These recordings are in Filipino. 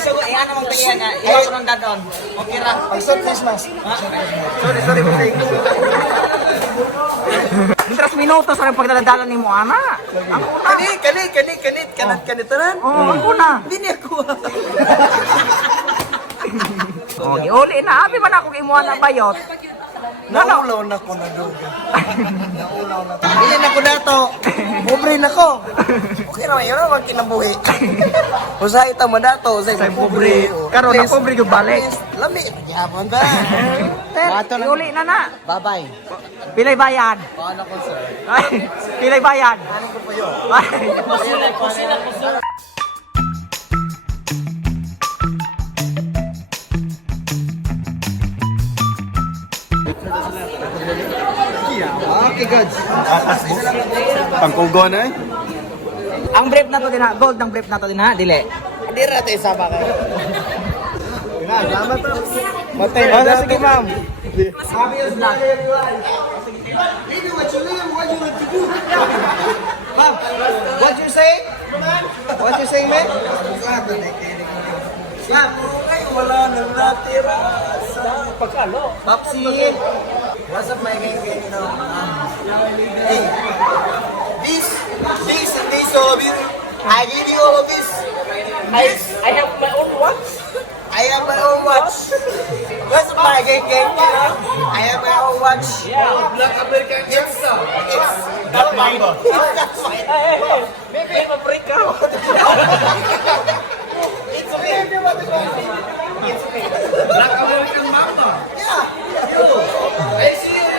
ano mong tingin na? Iwan ko ng dadon. Okay ra. Pag-short face mask. Sorry, mistake. Intras minutos sa pagdadala ni mo, ana. Ang una. Kanit-kanitaran. Oo, ang una. Hindi niya kuha. Okay, uli na. Abi man ako imuha na bayot. Naulaw na ko na doon. Hindi na ko na to. Pobre na ko. Okay naman, yun naman kinabuhi. Usay ita mo na to. Usay sa pobre. Karon na pobre ko balik. Lami. Yapon ta. Uli na. Bye-bye. Pilay bayan. Paano ko, sir? Ay, pilay bayan. Paano ko pa yun? Ay, Okay, good. Pangkugo na eh. ang brief na to din ha. Gold ng brief na to din ha. Dili. Hindi rin ito isama kayo. Salamat to. Matay na. Sige ma'am. Obvious lang. Ma'am, what you say? What you say, man? Ma'am, wala nang natira sa pagkalo. Papsi, what's up, my gang? Hey, this all of you. I give you all of this. I have my own watch. I have my own watch. What's up, my gang? I have my own watch. Black American gangsta. It's Not mine. It's mine. May ma-break ka. It's okay. It's okay. Black American mama. Yeah. I see you.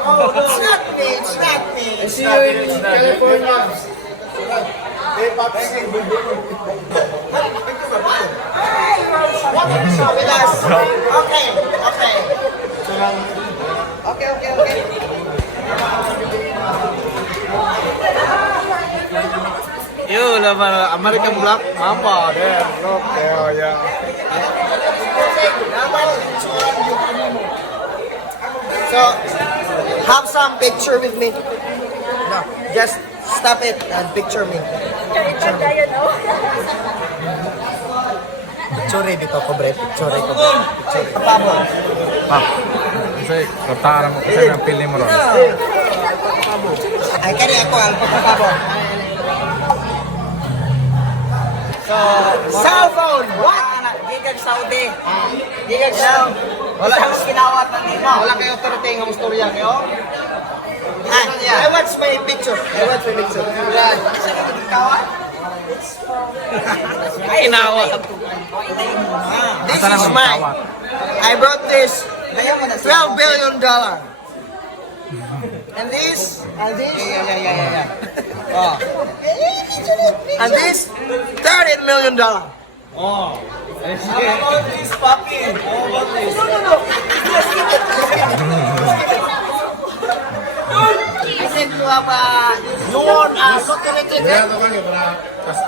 Oh, it's not me. It's not me. I see you in California. Hey, Pops. With us. Okay. Okay. Okay. Yo, laman American Black Mamba. There, look there, yeah. So, have some picture with me. No, just stop it and picture me. Picture dito ko, bre. Picture ko, bre. Picture. Kapabol. Pap. Kasi kortaran mo kasi ang pili mo ron. Ay, kani ako ang kapabol. So, cell phone. What? Gigag Saudi. Gigag cell. Wala ang kinawat ng lima. Wala kayo authority ng storya kayo? I watch my picture. Ay, kinawat. This is mine. I brought this $12 billion. And this, yeah. Oh. And this, $30 million. Oh. How about this, puppy? How about this? I said you have you want a lottery ticket?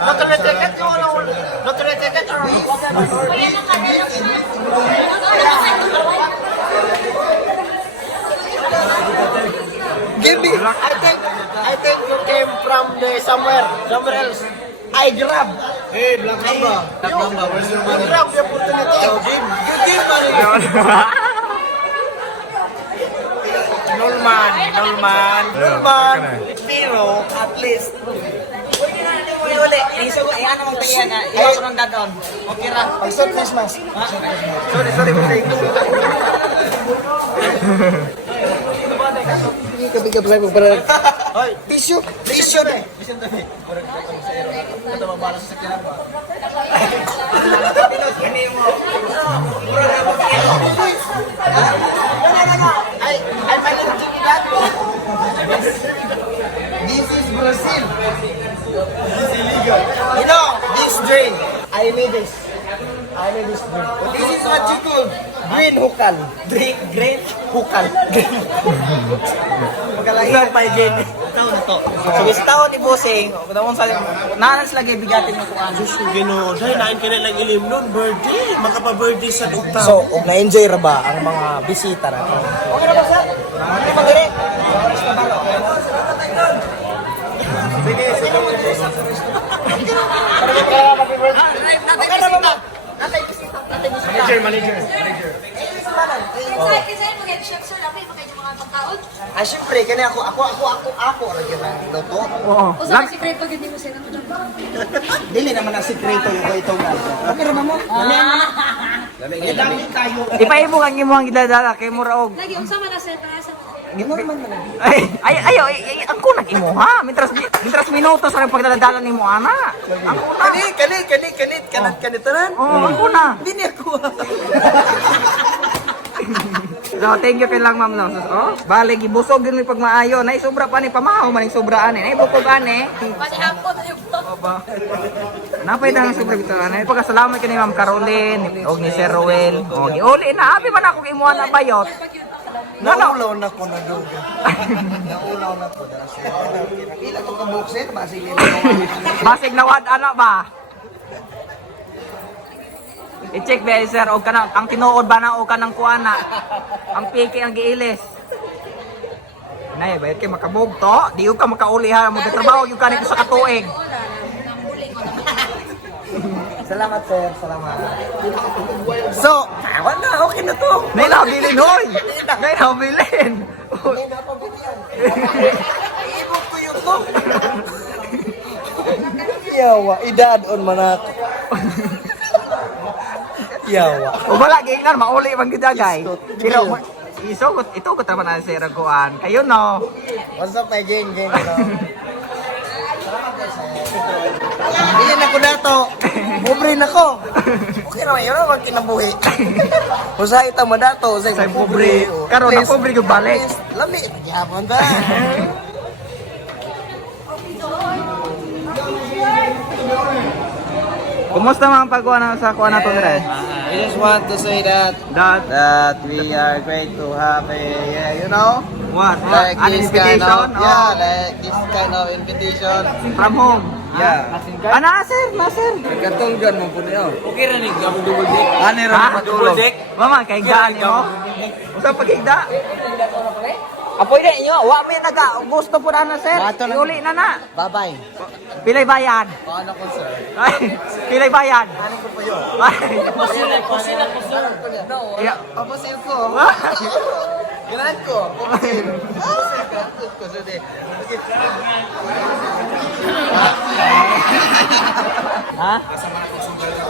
Lottery ticket? You want a lottery ticket or give me. I think you came from somewhere else. I grab. Hey, Black Mamba. Black Mamba, where's your You money? grab the opportunity. You give money. Nulman. Pero at least. Uli. Ano mong tingin na? Iwan ko ng dadon. Okay ra. Pag-short face mask. Sorry, mistake. Kabigab sa mga parang. Tissue. I might have to do that. This is Brazil. This is illegal. You know, this drain. I made this drain. This is what you call green hukal. Green hukal. Magalang pa yun. So, gusto ko ni Bossing. Kung sa nanas lagi bigatin mo kung ano. Gusto gino, dahil nain ka nilang ilim nun, birthday, makapa-birthday sa tukta. So, na-enjoy ra ba ang mga bisita natin? Okay na ba, sir? Okay ba, dire? Okay na ba, Kasi mo get chef sir, okay pa kayo mga pagkaon. Ah, syempre, kani ako lagi na luto. Oo. Usa ka secret pag hindi mo sila mo. Dili naman ang sikreto yung ko itong okay naman mo. Dami tayo. Ipahimo kang imong gidadala kay mo raog. Lagi unsa man na sir para sa Gimo naman man. Ay, ako nag-imuha. Mitras minutos sa pagdadala ni mo, ana. Ako na. Kanit tanan. Oo, ako na. Hindi niya ko. So, thank you lang, ma'am. No? Oh, bali, gibusog yun may pagmaayo. Nay, sobra pa ni pamahaw, maning sobra ani. Nay, bukog ani. pati ako na yung Napay na ng sobra bito ani. Pagkasalamat kini Ma'am Caroline, og ni Sir Rowel. O, giuli na. Abi man ako gimuha na bayot. Naulaw na ko na doon. Naulaw na ko. Ila ko kabuksit, basig nila. Basig na wad ana ba? I-check ba sir og kanang ang tinuod ba na o kanang kuana? Ang piki ang giilis. Nay, bayad kay makabog to. Di ka makauli ha mo trabaho yung kanito sa katuig. Salamat sir, salamat. So, wala, okay na to. Nay nabilin hoy. Nay nabilin. May napabigyan. Iibog ko yung to. Yawa, idadon man ako. Yawa. O wala gingnan mauli man gidagay. Pero isugot ito ko taman na sir ang kuan. Kayo no. What's up, my gang? Hindi na ko dato. Pobre na ko. Okay naman, yun naman kinabuhi. Usahay ita mo dato, usahay pobre. Karon na pobre ko balik. Lami, magyapon ta. Kumusta man pagkuha na sa kuha na to dire? I just want to say that we are great to have What? like An this kind invitation? of like this kind of invitation. From home? Yeah. Na sir. Katunggan mo po niyo. Okay ra ni gamo double deck. Ani Ha? Mama, kay gaan mo? Usa pagigda? Apoy na inyo, wa may gusto po na sir. Iuli na. Bye-bye. Pilay bayan. Paano ko sir? Ay, pilay bayan. Ano ko pa yun? Ay. Yeah. Papasil ko. Ganahan ko. Papasil. Papasil ko. Sige. Ha?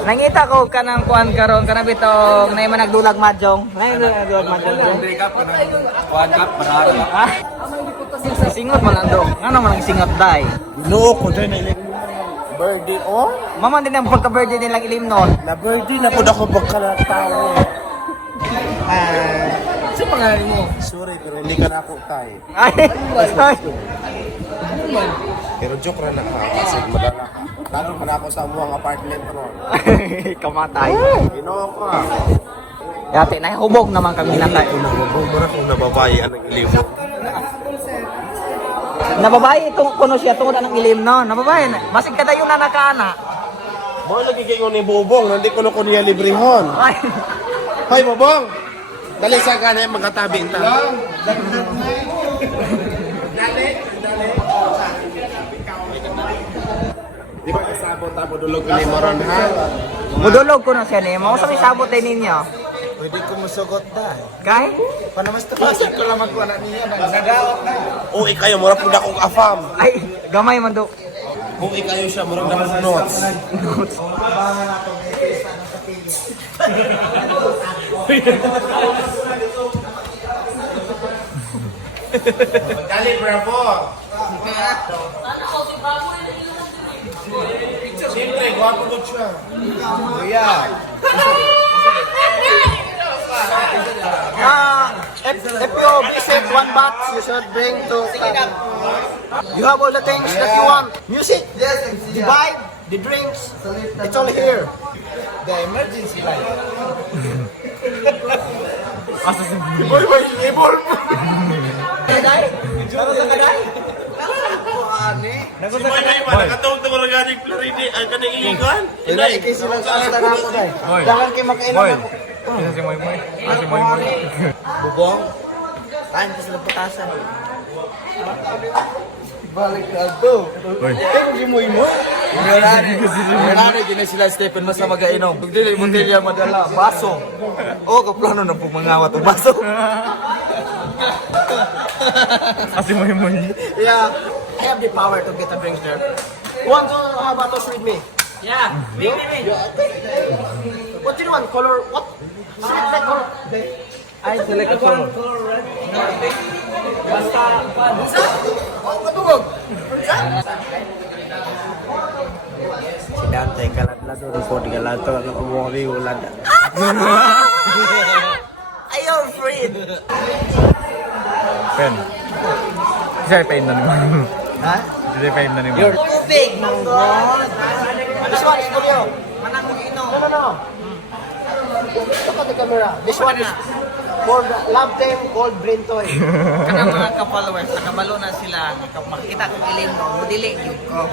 Nangita ko kanang kuan karon kana bitong nay man nagdulag mahjong. Nay nagdulag mahjong. Kuan kap panaro. Ha? Singot man andong. Ngano man ang singot dai? No ko din na birthday oh. Mama din ang pagka-birthday nilang ilimnon. Na birthday na pud ako pagkalataw. Sa pangalan mo? Sorry pero hindi ka na ako tay. Ay. Pero joke ra na ka kasi madala. Lalo pa na ako sa muang apartment ron. Kamatay. Ginoo ko. Yate na hubog naman kami natay. Mura kung nababayi ang ilimo. Nababae itong kuno siya tungod anang ilimnon. Nababae na. Basig kadayon na nakaana. Mo lagi kayo ni Bobong, hindi ko na niya librehon. Ay. Hoy Bobong. Dali sa kanay magkatabi ta. Di ba kasabot tabo dulog ni Moron ha? Mudulog ko na siya ni. Mao sa isabot din ninyo. Pwede ko musugot na. Kay? Panamas to kasi ko lang magkuha na niya. Nagagaot na. Uy kayo, mura po na akong afam. Ay, gamay man do. Uy kayo siya, mura na akong notes. Dali, bravo! Siyempre, gwapo ko siya. If you visit one box, you should bring to you have all the things that you want. Music, the vibe, the drinks, it's all here. The emergency light. Si Boy na iba, nakatawag na mga galing Florida, ang kanang iligan. Inay, ikay silang sasta na ako dahil. Dahan kayo makainom ako. Bubong. Tahan ko sila patasan. Balik na to. Eh, kung si Moy Moy. Ngayon gini sila Stephen mas magainom. Kung dili mo niya madala baso. O kaplano na pumangawat ang baso. Kasi mo mo. Yeah, I have the power to get a drink there. Want to have a toast with me? Yeah. You? What do you want? Color? What? Select the color. Ay, select a color. Oh, katulog. Si Dante kalat na doon po, di kalat to, ano ko mo ulan. Ayaw, friend. Pen. Kasi pain na naman. Ha? Kasi pain na naman. You're too big, my God. This one is for you. No. Look at the camera. This one is for the love team called Brintoy. Kanang mga ka-followers, nakabalo na sila, makita kong ilim mo, mudili, yun ko.